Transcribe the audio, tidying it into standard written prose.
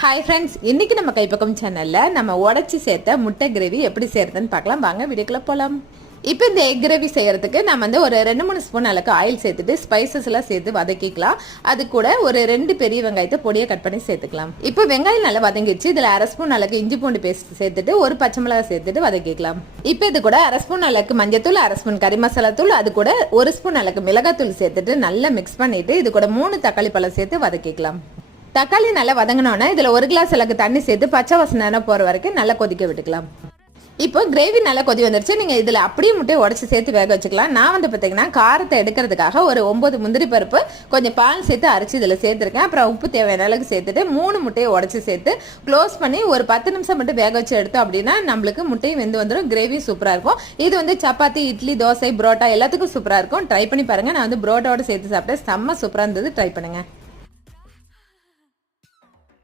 Hi friends, இன்னைக்கு நம்ம கைப்பக்கம் சேனல்ல நம்ம உடச்சி சேர்த்த முட்டை கிரேவி எப்படி செய்யறதுன்னு பார்க்கலாம். வாங்க வீடியோக்குள்ள போகலாம். இப்போ இந்த எக் கிரேவி செய்யறதுக்கு நம்ம வந்து ஒரு 2-3 ஸ்பூன் அளவுக்கு ஆயில் சேர்த்துட்டு ஸ்பைசஸ் எல்லாம் சேர்த்து வதக்கிக்கலாம். அது கூட ஒரு 2 பெரிய வெங்காயத்தை பொடியை கட் பண்ணி சேர்த்துக்கலாம். இப்போ வெங்காயம் நல்லா வதங்கிடுச்சு. இதில் 1/2 ஸ்பூன் அளவுக்கு இஞ்சி பூண்டு பேஸ்ட் சேர்த்துட்டு ஒரு பச்சை மிளகாய் சேர்த்துட்டு வதக்கிக்கலாம். இப்போ இது கூட 1/2 ஸ்பூன் அளவுக்கு மஞ்சத்தூள், 1/2 ஸ்பூன் கறி மசாலா தூள், அது கூட 1 ஸ்பூன் அளவுக்கு மிளகாத்தூள் சேர்த்துட்டு நல்லா மிக்ஸ் பண்ணிட்டு இது கூட 3 தக்காளி பழம் சேர்த்து வதக்கிக்கலாம். தக்காளி நல்லா வதங்கினோன்னா இதில் 1 கிளாஸ் அளவுக்கு தண்ணி சேர்த்து பச்சை வாசனை போகிற வரைக்கும் நல்லா கொதிக்க விட்டுக்கலாம். இப்போ கிரேவி நல்லா கொதி வந்துருச்சு. நீங்கள் இதில் அப்படியே முட்டையை உடச்சி சேர்த்து வேக வச்சுக்கலாம். நான் வந்து பார்த்தீங்கன்னா காரத்தை எடுக்கிறதுக்காக ஒரு 9 முந்திரி பருப்பு கொஞ்சம் பால் சேர்த்து அரைச்சி இதில் சேர்த்துருக்கேன். அப்புறம் உப்பு தேவையான அளவுக்கு சேர்த்துட்டு 3 முட்டையை உடச்சி சேர்த்து க்ளோஸ் பண்ணி ஒரு 10 நிமிஷம் மட்டும் வேக வச்சு எடுத்தோம் அப்படின்னா நம்மளுக்கு முட்டையும் வெந்து வந்துடும். கிரேவி சூப்பராக இருக்கும். இது வந்து சப்பாத்தி, இட்லி, தோசை, புரோட்டா எல்லாத்துக்கும் சூப்பராக இருக்கும். ட்ரை பண்ணி பாருங்கள். நான் வந்து புரோட்டாவோட சேர்த்து சாப்பிட்டேன். செம்ம சூப்பராக இருந்தது. ட்ரை பண்ணுங்கள்.